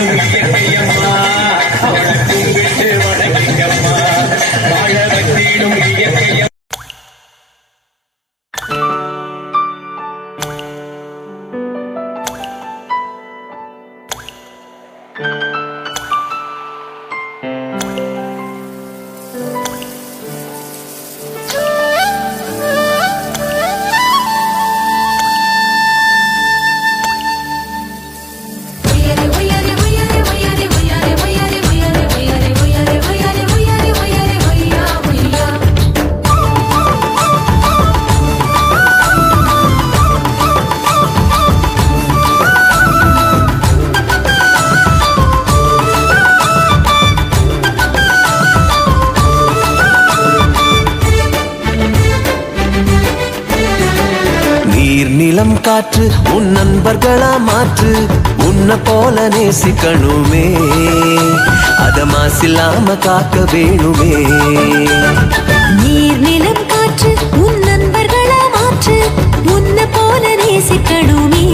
வளர்த்திடும் இயற்கையம்மா அவளை கும்பிட்டு வணங்கிக்கம்மா வாழ வச்சிடும் இயற்கையம்மா. நிலம் காற்று உன் நண்பர்களா மாற்று உன்னை போல நேசிக்கணுமே அத மாசில்லாம காக்க வேணுமே. நீர் நிலம் காற்று உன் நண்பர்களா மாற்று உன்னை போல நேசிக்கணுமே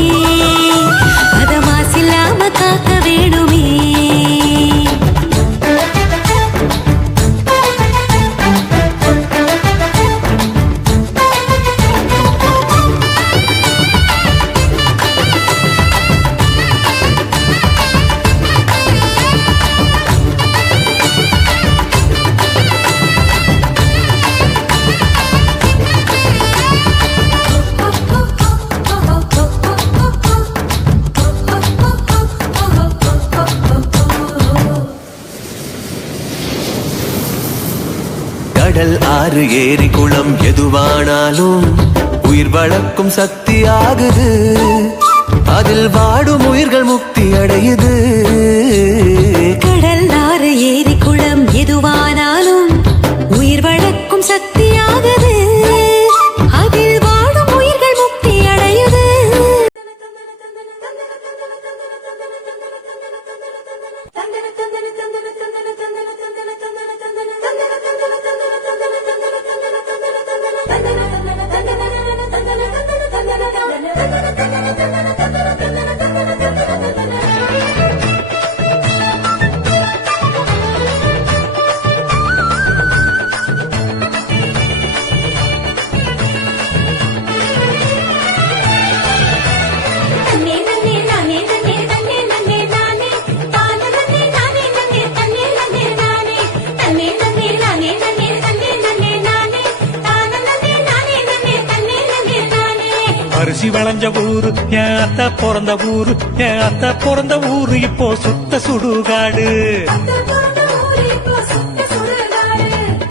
அத மாசில்லாம காக்க வேணுமே. கடல் ஆறு ஏரி குளம் எதுவானாலும் உயிர் வளர்க்கும் சக்தி ஆகுது அதில் வாடும் உயிர்கள் முக்தி அடையுது. கடல் ஆறு ஏரி குளம் எதுவானாலும் உயிர் வளர்க்கும் சக்தி ஆகுது அதில் வாடும் உயிர்கள் முக்தி அடையுது. அரிசி விளைஞ்ச ஊரு என் அத்தை பிறந்த ஊரு என் அத்தை பிறந்த ஊரு இப்போ சுத்த சுடுகாடு.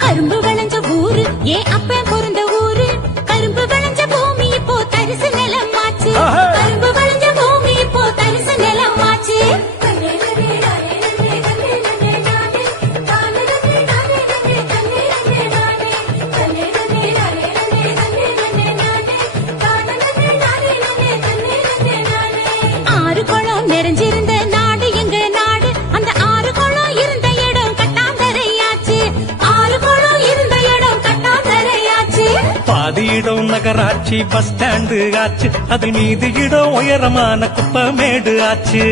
கரும்பு விளைஞ்ச ஊரு ஏன் அப்ப பிறந்த ஊரு கரும்பு விளைஞ்ச பூமி இப்போ தரிசு நிலம் ஆச்சு. கரும்பு விளைஞ்ச பூமி இப்போ தரிசு நிலம் ஆச்சு. நிறைஞ்சிருந்த நாடு எங்க நாடு அந்த ஆறு குளம் இருந்த இடம் கட்டாந்தரையாச்சு. ஆறு குளம் இருந்த இடம் கட்டாந்தரையாச்சு. பாதி இடம் நகராட்சி பஸ் ஸ்டாண்டு ஆச்சு அது மீதி இடம் உயரமான குப்பமேடு ஆச்சு.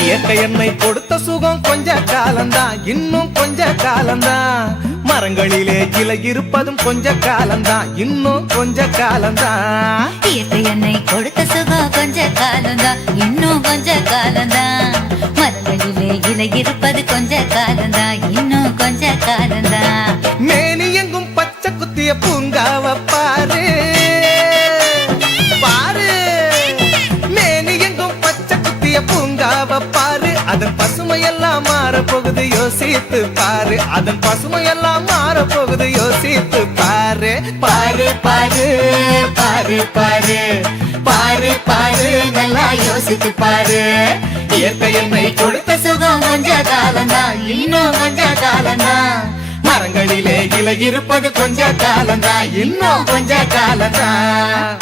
இயற்கை என்னை கொடுத்த சுகம் கொஞ்ச காலம்தான் இன்னும் கொஞ்ச காலம்தான் மரங்களிலே இலை இருப்பதும் கொஞ்ச காலம்தான் இன்னும் கொஞ்ச காலம்தான். இயற்கை என்னை கொடுத்த சுகம் கொஞ்ச காலம்தான் இன்னும் கொஞ்ச காலம்தான் மரங்களிலே இலை இருப்பது கொஞ்ச காலம்தான் இன்னும் கொஞ்ச காலம்தான். மேனி எங்கும் பச்சை குத்திய பூங்காவ பாரு பாரு மேனி எங்கும் பச்சை குத்திய பூங்காவ பாரு அதன் பசுமையெல்லாம் மாறப்போகுது யோசித்து பாரு அதன் பசுமையெல்லாம் மாறப்போகுது யோசித்து பாரு பாரு பாரு பாரு பாரு பாரு பாரு பாரு நல்லா யோசித்து பாரு இயற்கை என்னை கொடுத்த சுகம் கொஞ்ச காலம்தான் இன்னும் கொஞ்ச காலம்தான் மரங்களிலே இலை இருப்பது கொஞ்ச காலம்தான் இன்னும் கொஞ்ச காலம்தான்